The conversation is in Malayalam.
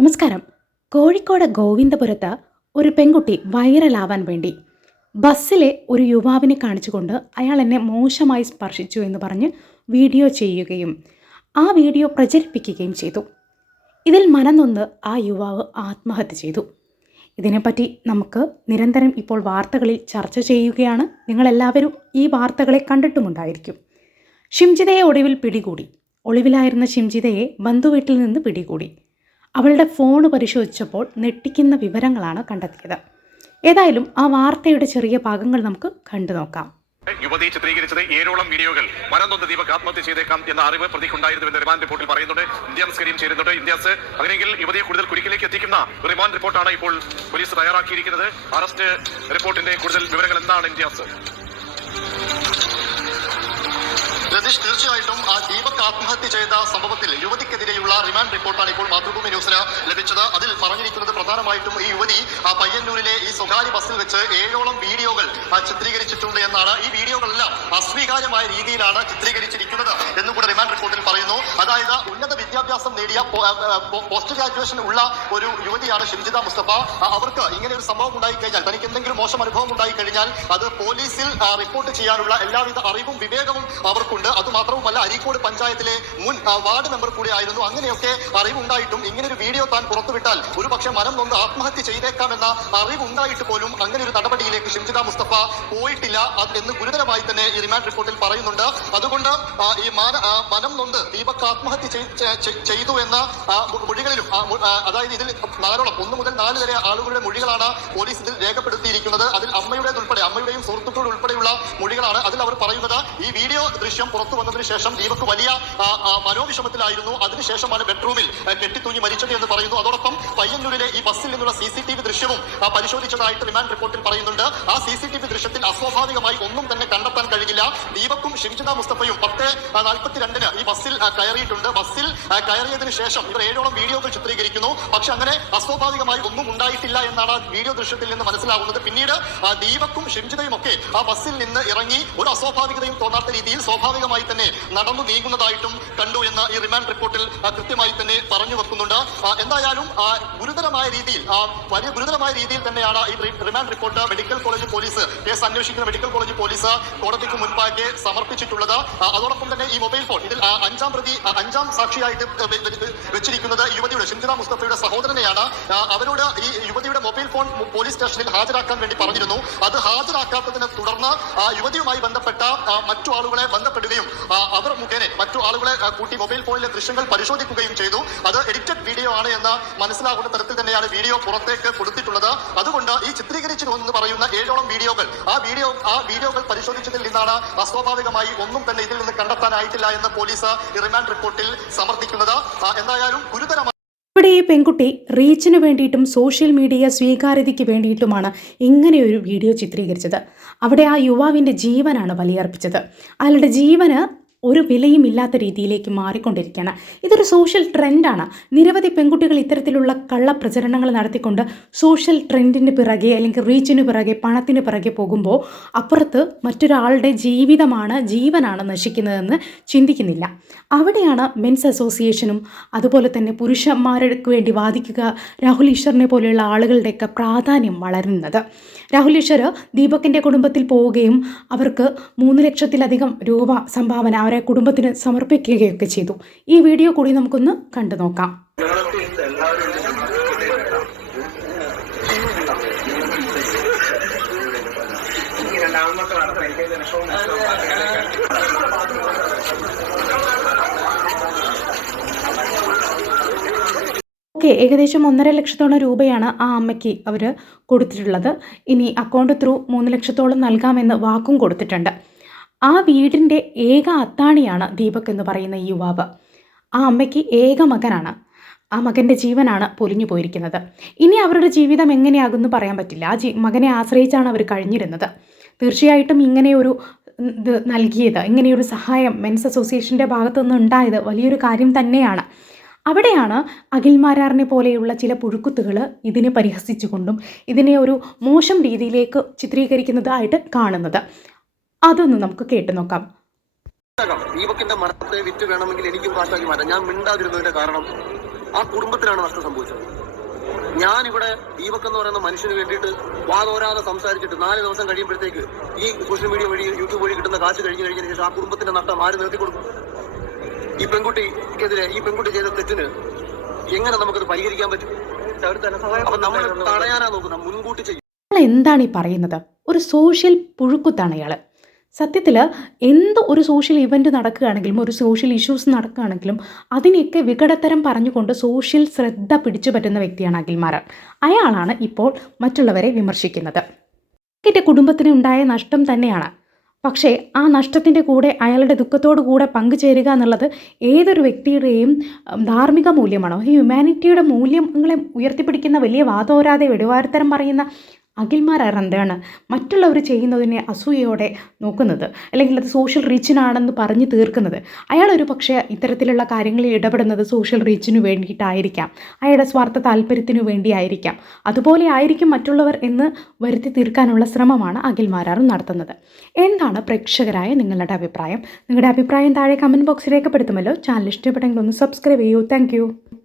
നമസ്കാരം. കോഴിക്കോട് ഗോവിന്ദപുരത്ത് ഒരു പെൺകുട്ടി വൈറലാവാൻ വേണ്ടി ബസ്സിലെ ഒരു യുവാവിനെ കാണിച്ചുകൊണ്ട് അയാൾ എന്നെ മോശമായി സ്പർശിച്ചു എന്ന് പറഞ്ഞ് വീഡിയോ ചെയ്യുകയും ആ വീഡിയോ പ്രചരിപ്പിക്കുകയും ചെയ്തു. ഇതിൽ മനന്നൊന്ന് ആ യുവാവ് ആത്മഹത്യ ചെയ്തു. ഇതിനെപ്പറ്റി നമുക്ക് നിരന്തരം ഇപ്പോൾ വാർത്തകളിൽ ചർച്ച ചെയ്യുകയാണ്. നിങ്ങളെല്ലാവരും ഈ വാർത്തകളെ കണ്ടിട്ടുമുണ്ടായിരിക്കും. ഷിംജിതയെ ഒടുവിൽ പിടികൂടി. ഒളിവിലായിരുന്ന ഷിംജിതയെ ബന്ധുവീട്ടിൽ നിന്ന് പിടികൂടി. അവളുടെ ഫോൺ പരിശോധിച്ചപ്പോൾ ഞെട്ടിക്കുന്ന വിവരങ്ങളാണ് കണ്ടെത്തിയത്. ഏതായാലും ആ വാർത്തയുടെ ചെറിയ ഭാഗങ്ങൾ നമുക്ക് കണ്ടു നോക്കാം. യുവതി ചിത്രീകരിച്ചത് ഏഴോളം വീഡിയോകൾ. മനംനൊന്ന് ദീപക് ആത്മഹത്യ ചെയ്തേക്കാം എന്ന അറിവ് പ്രതിക്കുണ്ടായിരുന്നുവെന്ന് റിമാൻഡ് റിപ്പോർട്ടിൽ പറയുന്നുണ്ട്. ഇന്ത്യ സ്കരീൻ ചേരുന്നുണ്ട് ഇന്ത്യാസ് അങ്ങനെയെങ്കിൽ യുവതിയെ കൂടുതൽ കുരുക്കിലേക്ക് എത്തിക്കുന്ന റിമാൻഡ് റിപ്പോർട്ടാണ് ഇപ്പോൾ പോലീസ് തയ്യാറാക്കിയിരിക്കുന്നത്. അറസ്റ്റ് റിപ്പോർട്ടിന്റെ കൂടുതൽ വിവരങ്ങൾ എന്താണ് ഇന്ത്യാസ്? രതീഷ് തീർച്ചയായിട്ടും ആ ദീപക് ആത്മഹത്യ ചെയ്ത സംഭവത്തിൽ യുവതിക്കെതിരെയുള്ള റിമാൻഡ് റിപ്പോർട്ടാണ് ഇപ്പോൾ മാതൃഭൂമി ന്യൂസിന് അതിൽ പറഞ്ഞിരിക്കുന്നത് പ്രധാനമായിട്ടും ഈ യുവതി പയ്യന്നൂരിലെ ഈ സ്വകാര്യ ബസ്സിൽ വെച്ച് ഏഴോളം വീഡിയോകൾ ചിത്രീകരിച്ചിട്ടുണ്ട് എന്നാണ്. ഈ വീഡിയോകളെല്ലാം അസ്വീകാര്യമായ രീതിയിലാണ് ചിത്രീകരിച്ചിരിക്കുന്നത് എന്നും കൂടെ റിമാൻഡ് റിപ്പോർട്ടിൽ പറയുന്നു അതായത് ഉന്നത വിദ്യാഭ്യാസം നേടിയ പോ- ആ, ആ, പോ- പോസ്റ്റ് ഗ്രാജുവേഷൻ ഉള്ള ഒരു യുവതിയാണ് ഷിംജിത മുസ്തഫ. അവർക്ക് ഇങ്ങനെ ഒരു സംഭവം ഉണ്ടായി കഴിഞ്ഞാൽ തനിക്ക് എന്തെങ്കിലും മോശം അനുഭവം ഉണ്ടായി കഴിഞ്ഞാൽ അത് പോലീസിൽ റിപ്പോർട്ട് ചെയ്യാനുള്ള എല്ലാവിധ അറിവും വിവേകവും അവർക്കുണ്ട്. അത് മാത്രവുമല്ല അരീക്കോട് പഞ്ചായത്തിലെ മുൻ വാർഡ് മെമ്പർ കൂടി ആയിരുന്നു. അങ്ങനെയൊക്കെ അറിവുണ്ടായിട്ടും ഇങ്ങനെ ഒരു വീഡിയോ താൻ പുറത്തുവിട്ടാൽ ഒരു പക്ഷേ മനം നൊന്ന് ആത്മഹത്യ ചെയ്തേക്കാമെന്ന അറിവുണ്ടായിട്ട് പോലും അങ്ങനെ ഒരു നടപടിയിലേക്ക് ഷിംജിത മുസ്തഫ പോയിട്ടില്ല എന്ന് ഗുരുതരമായി തന്നെ ഈ റിമാൻഡ് റിപ്പോർട്ടിൽ പറയുന്നുണ്ട്. അതുകൊണ്ട് ഈ മാന- നൊന്ത് ദീപക് ആത്മഹത്യ ചെയ്തു എന്ന മൊ- മൊഴികളിലും അതായത് ഇതിൽ നാലോളം ഒന്ന് മുതൽ നാല് വരെ ആളുകളുടെ മൊഴികളാണ് പോലീസ് ഇതിൽ രേഖപ്പെടുത്തിയിരിക്കുന്നത്. അതിൽ അമ്മയുടേത് ഉൾപ്പെടെ അമ്മയുടെയും സുഹൃത്തുക്കളുടെ ഉൾപ്പെടെയുള്ള മൊഴികളാണ് അതിൽ അവർ പറയുന്നത്. ഈ വീഡിയോ ദൃശ്യം പുറത്തു വന്നതിന് ശേഷം ദീപക് വലിയ മനോവിഷമത്തിലായിരുന്നു. അതിനുശേഷമാണ് ബെഡ്റൂമിൽ കെട്ടിത്തൂങ്ങി മരിച്ചത് എന്ന് പറയുന്നു. അതോടൊപ്പം പയ്യന്നൂരിലെ ഈ ബസ്സിൽ നിന്നുള്ള സി സി ടി വി ദൃശ്യവും പരിശോധിച്ചതായിട്ട് റിമാൻഡ് റിപ്പോർട്ടിൽ പറയുന്നുണ്ട്. ആ സി സി ടി വി ദൃശ്യത്തിൽ അസ്വാഭാവികമായി ഒന്നും തന്നെ കണ്ടെത്താൻ കഴിയില്ല ദീപക്കും ഷിംജിത മുസ്തഫയും പത്ത് നാൽപ്പത്തിരണ്ടിന് ഈ ബസ്സിൽ കയറിയിട്ടുണ്ട്. ബസ്സിൽ കയറിയതിനു ശേഷം ഇവർ ഏഴോളം വീഡിയോകൾ ചിത്രീകരിക്കുന്നു. പക്ഷെ അങ്ങനെ അസ്വാഭാവികമായി ഒന്നും ഉണ്ടായിട്ടില്ല എന്നാണ് ആ വീഡിയോ ദൃശ്യത്തിൽ നിന്ന് മനസ്സിലാകുന്നത് പിന്നീട് ദീപക്കും ഷിംജിതയും ഒക്കെ ആ ബസ്സിൽ നിന്ന് ഇറങ്ങി ഒരു അസ്വാഭാവികതയും തോന്നാത്ത രീതിയിൽ സ്വാഭാവികമായി തന്നെ നടന്നു നീങ്ങുന്നതായിട്ടും കണ്ടു എന്ന് ഈ റിമാൻഡ് റിപ്പോർട്ടിൽ കൃത്യമായി തന്നെ പറഞ്ഞു വെക്കുന്നുണ്ട്. എന്തായാലും ഗുരുതരമായ രീതിയിൽ വലിയ ഗുരുതരമായ രീതിയിൽ തന്നെയാണ് ഈ remand report medical college police case അന്വേഷിക്കുന്ന മെഡിക്കൽ കോളേജ് പോലീസ് കോടതിക്ക് മുൻപാകെ സമർപ്പിച്ചിട്ടുള്ളത്. അതോടൊപ്പം തന്നെ ഈ മൊബൈൽ ഫോൺ ഇതിൽ അഞ്ചാം പ്രതി അഞ്ചാം സാക്ഷിയായിട്ട് വെ- വെ- വെ- വെച്ചിരിക്കുന്നത് യുവതിയുടെ ഷിംജിത മുസ്തഫയുടെ സഹോദരനെയാണ് അവരോട് ഈ യുവതിയുടെ മൊബൈൽ ഫോൺ പോലീസ് സ്റ്റേഷനിൽ ഹാജരാക്കാൻ വേണ്ടി പറഞ്ഞിരുന്നു. അത് ഹാജരാക്കാത്തതിനെ തുടർന്ന് യുവതിയുമായി ബന്ധപ്പെട്ട മറ്റു ആളുകളെ ബന്ധപ്പെടുകയും അവർ മുഖേന മറ്റു ആളുകളെ കൂട്ടി മൊബൈൽ ഫോണിലെ ദൃശ്യങ്ങൾ പരിശോധിക്കുകയും ചെയ്തു. അത് എഡിറ്റഡ് വീഡിയോ ആണ് എന്ന് മനസ്സിലാകുന്ന തരത്തിൽ തന്നെയാണ് വീഡിയോ പുറത്തേക്ക് കൊടുത്തിട്ടുള്ളത്. അതുകൊണ്ട് ഈ ചിത്രീകരിച്ചു എന്ന് പറയുന്ന ഏഴോളം വീഡിയോകൾ ആ വീഡിയോ ആ വീഡിയോകൾ പരിശോധിച്ചതിൽ നിന്നാണ് അസ്വാഭാവികമായി ഒന്നും തന്നെ ഇതിൽ നിന്ന് കണ്ടെത്താനായിട്ടില്ല എന്ന് പോലീസ് റിമാൻഡ് റിപ്പോർട്ടിൽ സമർത്ഥിക്കുന്നത്. എന്തായാലും ഗുരുതരമായ ഇവിടെ ഈ പെൺകുട്ടി റീച്ചിന് വേണ്ടിയിട്ടും സോഷ്യൽ മീഡിയ സ്വീകാര്യതയ്ക്ക് വേണ്ടിയിട്ടുമാണ് ഇങ്ങനെയൊരു വീഡിയോ ചിത്രീകരിച്ചത്. അവിടെ ആ യുവാവിന്റെ ജീവനാണ് ബലിയർപ്പിച്ചത്. അയാളുടെ ജീവന് ഒരു വിലയും ഇല്ലാത്ത രീതിയിലേക്ക് മാറിക്കൊണ്ടിരിക്കുകയാണ്. ഇതൊരു സോഷ്യൽ ട്രെൻഡാണ് നിരവധി പെൺകുട്ടികൾ ഇത്തരത്തിലുള്ള കള്ളപ്രചരണങ്ങൾ നടത്തിക്കൊണ്ട് സോഷ്യൽ ട്രെൻഡിന് പിറകെ അല്ലെങ്കിൽ റീച്ചിന് പിറകെ പണത്തിന് പിറകെ പോകുമ്പോൾ അപ്പുറത്ത് മറ്റൊരാളുടെ ജീവിതമാണ് ജീവനാണ് നശിക്കുന്നതെന്ന് ചിന്തിക്കുന്നില്ല. അവിടെയാണ് മെൻസ് അസോസിയേഷനും അതുപോലെ തന്നെ പുരുഷന്മാർക്ക് വേണ്ടി വാദിക്കുക രാഹുൽ ഈശ്വറിനെ പോലെയുള്ള ആളുകളുടെയൊക്കെ പ്രാധാന്യം വളരുന്നത്. രാഹുൽ ഈശ്വർ ദീപകിന്റെ കുടുംബത്തിൽ പോവുകയും അവർക്ക് മൂന്ന് ലക്ഷത്തിലധികം രൂപ സംഭാവന അവരെ കുടുംബത്തിന് സമർപ്പിക്കുകയൊക്കെ ചെയ്തു. ഈ വീഡിയോ കൂടി നമുക്കൊന്ന് കണ്ടു നോക്കാം. ഓക്കെ ഏകദേശം ഒന്നര ലക്ഷത്തോളം രൂപയാണ് ആ അമ്മയ്ക്ക് അവർ കൊടുത്തിട്ടുള്ളത്. ഇനി അക്കൗണ്ട് ത്രൂ മൂന്ന് ലക്ഷത്തോളം നൽകാമെന്ന് വാക്കും കൊടുത്തിട്ടുണ്ട്. ആ വീടിന്റെ ഏക അത്താണിയാണ് ദീപക് എന്ന് പറയുന്ന ഈ യുവാവ്. ആ അമ്മയ്ക്ക് ഏക മകനാണ്. ആ മകന്റെ ജീവനാണ് പൊലിഞ്ഞു പോയിരിക്കുന്നത്. ഇനി അവരുടെ ജീവിതം എങ്ങനെയാകുമെന്ന് പറയാൻ പറ്റില്ല. ആ ജീ മകനെ ആശ്രയിച്ചാണ് അവർ കഴിഞ്ഞിരുന്നത്. തീർച്ചയായിട്ടും ഇങ്ങനെയൊരു ഇത് നൽകിയത് ഇങ്ങനെയൊരു സഹായം മെൻസ് അസോസിയേഷന്റെ ഭാഗത്തു നിന്ന് ഉണ്ടായത് വലിയൊരു കാര്യം തന്നെയാണ്. അവിടെയാണ് അഖിൽമാരാറിനെ പോലെയുള്ള ചില പുഴുക്കുത്തുകൾ ഇതിനെ പരിഹസിച്ചുകൊണ്ടും ഇതിനെ ഒരു മോശം രീതിയിലേക്ക് ചിത്രീകരിക്കുന്നതായിട്ട് കാണുന്നത്. അതൊന്ന് നമുക്ക് കേട്ടു നോക്കാം. ദീപക്കിന്റെ മരണത്തെ വിറ്റ് വേണമെങ്കിൽ എനിക്കും കാശാക്കി മാറ്റാം. ഞാൻ മിണ്ടാതിരുന്നതിന്റെ കാരണം ആ കുടുംബത്തിനാണ് നഷ്ടം സംഭവിച്ചത്. ഞാനിവിടെ ദീപക് എന്ന് പറയുന്ന മനുഷ്യന് വേണ്ടിയിട്ട് വാതോരാതെ സംസാരിച്ചിട്ട് നാല് ദിവസം കഴിയുമ്പോഴത്തേക്ക് ഈ സോഷ്യൽ മീഡിയ വഴി യൂട്യൂബ് വഴി കിട്ടുന്ന കാശ് കഴിഞ്ഞു കഴിഞ്ഞതിന് ശേഷം ആ കുടുംബത്തിന്റെ നഷ്ടം ആര് നിർത്തി കൊടുക്കും? ഈ പെൺകുട്ടിക്കെതിരെ ഈ പെൺകുട്ടി ചെയ്ത തെറ്റിന് എങ്ങനെ നമുക്കത് പരിഹരിക്കാൻ പറ്റും? അപ്പൊ നമ്മൾ തടയാനാ നോക്കുന്ന മുൻകൂട്ടി ചെയ്യും എന്താണ് ഈ പറയുന്നത്? ഒരു സോഷ്യൽ പുഴുക്കുത്താണ് ഇയാൾ സത്യത്തിൽ എന്ത് ഒരു സോഷ്യൽ ഇവന്റ് നടക്കുകയാണെങ്കിലും ഒരു സോഷ്യൽ ഇഷ്യൂസ് നടക്കുകയാണെങ്കിലും അതിനെയൊക്കെ വികടത്തരം പറഞ്ഞുകൊണ്ട് സോഷ്യൽ ശ്രദ്ധ പിടിച്ചു പറ്റുന്ന വ്യക്തിയാണ് അഖിൽമാർ അയാളാണ് ഇപ്പോൾ മറ്റുള്ളവരെ വിമർശിക്കുന്നത്. എന്റെ കുടുംബത്തിന് ഉണ്ടായ നഷ്ടം തന്നെയാണ്. പക്ഷേ ആ നഷ്ടത്തിന്റെ കൂടെ അയാളുടെ ദുഃഖത്തോടു കൂടെ പങ്കുചേരുക എന്നുള്ളത് ഏതൊരു വ്യക്തിയുടെയും ധാർമ്മിക മൂല്യമാണോ? ഈ ഹ്യൂമാനിറ്റിയുടെ മൂല്യങ്ങളെ ഉയർത്തിപ്പിടിക്കുന്ന വലിയ വാദോരാതെ വെടിവാരത്തരം പറയുന്ന അഖിൽമാരാർ അറന്താണ് മറ്റുള്ളവർ ചെയ്യുന്നതിനെ അസൂയയോടെ നോക്കുന്നത്? അല്ലെങ്കിൽ അത് സോഷ്യൽ റീച്ചിനാണെന്ന് പറഞ്ഞ് തീർക്കുന്നത്? അയാളൊരു പക്ഷേ ഇത്തരത്തിലുള്ള കാര്യങ്ങളിൽ ഇടപെടുന്നത് സോഷ്യൽ റീച്ചിനു വേണ്ടിയിട്ടായിരിക്കാം. അയാളുടെ സ്വാർത്ഥ താല്പര്യത്തിനു വേണ്ടിയായിരിക്കാം. അതുപോലെ ആയിരിക്കും മറ്റുള്ളവർ എന്ന് വരുത്തി തീർക്കാനുള്ള ശ്രമമാണ് അഖിൽമാരാറും നടത്തുന്നത്. എന്താണ് പ്രേക്ഷകരായ നിങ്ങളുടെ അഭിപ്രായം? നിങ്ങളുടെ അഭിപ്രായം താഴെ കമന്റ് ബോക്സിൽ രേഖപ്പെടുത്തുമല്ലോ. ചാനൽ ഇഷ്ടപ്പെട്ടെങ്കിൽ ഒന്ന് സബ്സ്ക്രൈബ് ചെയ്യൂ. താങ്ക്